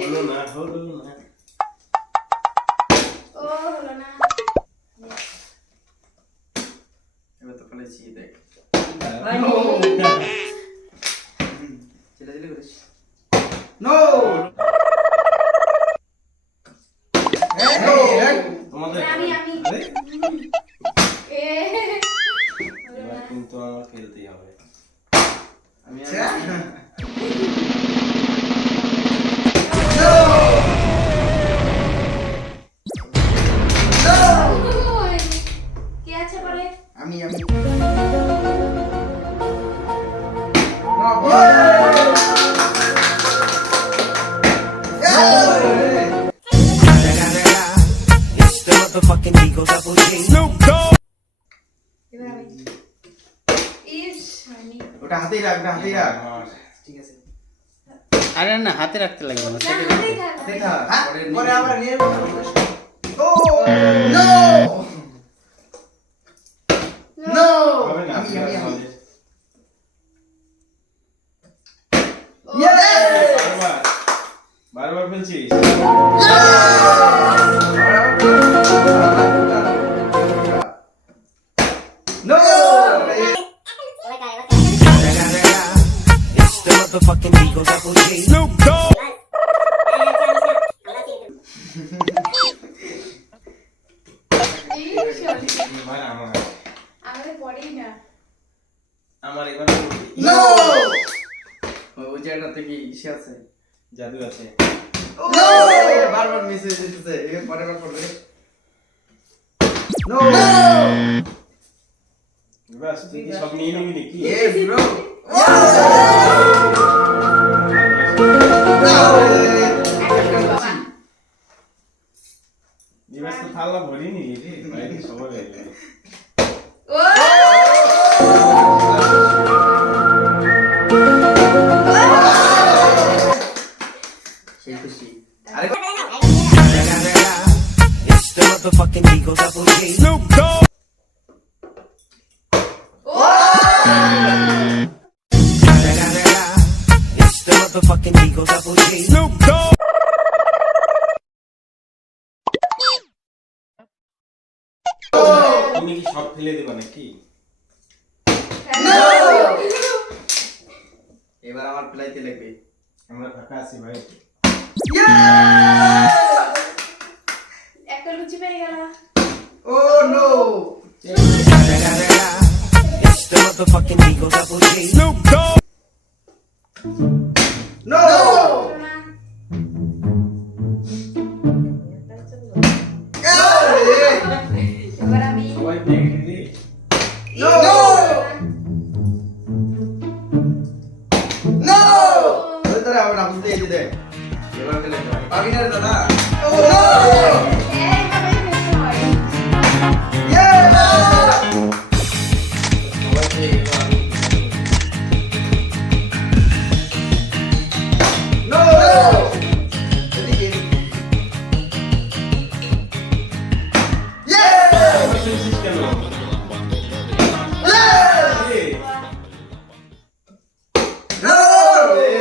হলো না হলো না ও হলো না এবার তো ফেলেছি দেখ ভাই চলে চলে করিস নো তোমাদের আমি আরে এ এবার কিন্তু আমার খেলতেই হবে আমি কে আছে পরে আমি It's the motherfucking Eagle Double G. Snoop Dogg. এবার আমি ইস আমি ওটা হাতেই রাখ ঠিক আছে আরে না হাতে রাখতে লাগবে না না হাতেই থাক দেখা পরে আবার নিয়ে ও নো নো হবে না আমি ও, বারবার বারবার ফেলছিস no It's the motherfucking Eagle Double G. Snoop Dogg. ইস, এবার আমার আমাদের পড়েই না আমার এবার নো ওই জায়গাটাতে কি ইসে আছে জাদু আছে নো বারবার মিস হয়ে যেতেছে এর পরে বার করবে নো বাস তুই কি সব নিয়ে নিবি নাকি ইয়েস ব্রো দিবাস তো থালা ভরিনি রে বাইরে সবার হয়ে গেল ও সেই খুশি আরে It's the motherfucking Eagle Double G. Snoop Dogg. It's the motherfucking Eagle Double G. Snoop Dogg. তুমি কি সব ফেলে দেবা নাকি এবার আমার প্লাইতে লাগবে আমরা ফাঁকা আছি ভাই একটা লুচি পেয়ে গেল ও no It's the motherfucking Eagle Double G. Snoop Dogg. No হলো না এবার আমি সবাই পেয়ে গেলি নো নো ওই তোরা আবার আপনি দিয়ে দে এবার ফেলে দে পাবি না রে দাদা ও নো এইভাবেই খেলতে হয় ইয়ে সবাই পেয়ে গেল নো এদিকে ইয়ে আমার ফেলছিস কেন এ, নো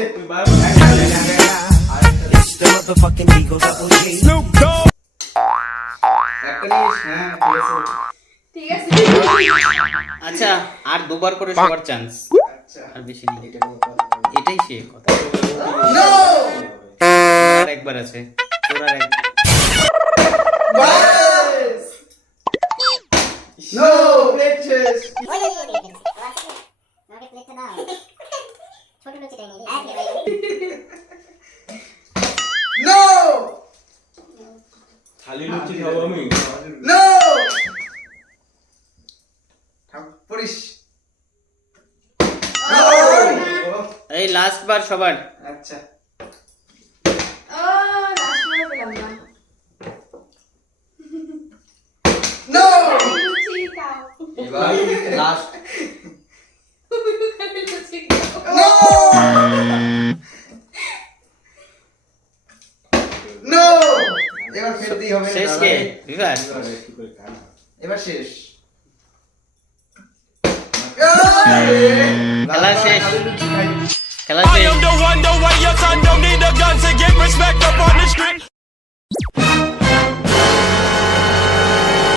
তুই বারবার It's the motherfucking Eagle Double G. Snoop Dogg. একটা নিস হ্যাঁ ঠিক আছে ঠিক আছে আচ্ছা আর দুবার করে সবার চান্স আচ্ছা আর বেশি নেই এটা কোনো কথা না। এটাই সে কথা নো আর একবার আছে তোর আর এক বাস নো প্লেট শেষ নো খালি লুচি খাবো আমি নো পড়িস এই লাস্ট বার সবার আচ্ছা ও লাস্ট বার পেলাম না নো লুচি খাও এবার লাস্ট লুচি খাও নো নো এবার ফেলতেই হবে শেষ কে বিভাস কি করে খানা এবার শেষ খেলা শেষ। খালি লুচি খাই। খেলা শেষ।